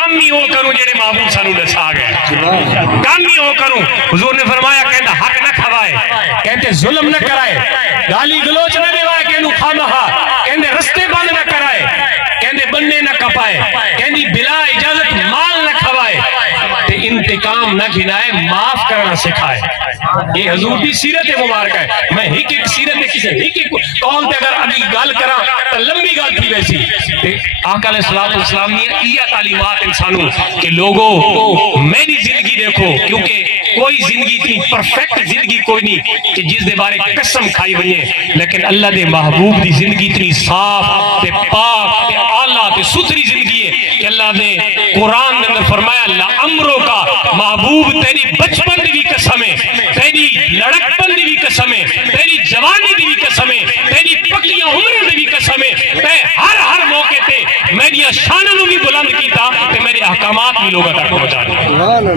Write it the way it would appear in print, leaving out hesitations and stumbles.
کم ہی ہو کروں جڑے محبوب سانو دسا گئے، کم ہی ہو کروں۔ حضور نے فرمایا کہندہ حق نہ کھوائے، کہندے ظلم نہ کرائے، گالی گلوچ نہ دیوائے کہ انہوں خامہا، کہندے رستے بند نہ کرائے، کہندے بننے نہ کپائے، کہندی بلا اجازت مال نہ کھوائے، تے انتقام نہ گھنائے، معاف کرنا سکھائے۔ یہ حضور دی سیرت مبارک ہے۔ میں ایک سیرت کسی ایک قول تے اگر ابھی گال کراں تو لمبی گال تھی ویسی۔ آقا علیہ السلام نے یہ تعلیمات انسانوں کہ لوگوں میری زندگی دیکھو، کیونکہ کوئی زندگی اتنی پرفیکٹ زندگی کوئی نہیں کہ جس دے بارے قسم کھائی بنیے، لیکن اللہ دے محبوب دی زندگی اتنی صاف تے پاک تے اعلیٰ تے ستھری زندگی ہے کہ اللہ نے قرآن نے فرمایا لعمرو کا محبوب تیری بچپن دی بھی قسم ہے، تیری لڑکپن دی بھی قسم ہے، تیری جوانی دی بھی قسم ہے، تیری پکیاں عمروں دی بھی قسم ہے، تے ہر موقع تے میری شانوں بھی بلند کیتا تے میرے احکامات بھی لوگوں تک پہنچا دے۔